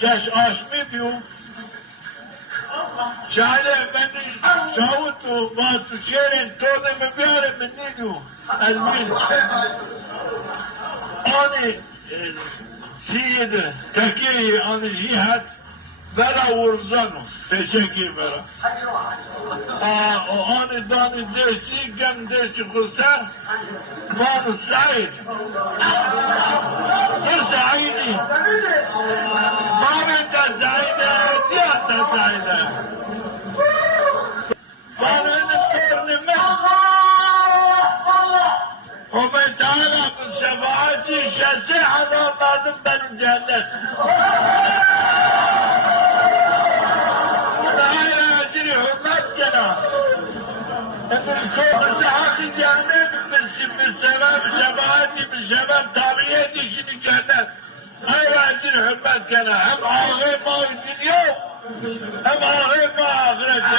ses açmıyor. Şahane Efendi şavutu vatı şerin todemi biyaremi ne diyor? Elmin. Ani siyidi tekiyi ani jihat vera vurzanu. Teşekkür vera. O ani dani dersi gem dersi kursa Manu Said. Ne Said'i? Manu da Said'e, diğer da Said'e. Manu'nun torunu ومن تعالى بالشفاعة شسيحا ومعدم بين الجنة تعالى أجري حرمتنا إن الكون استحق الجنة بالسبب شفاعتي بالشباب طابيتي شن الجنة هاي أجري حرمتنا هم آخر ما الدنيا هم آخر ما آخرتي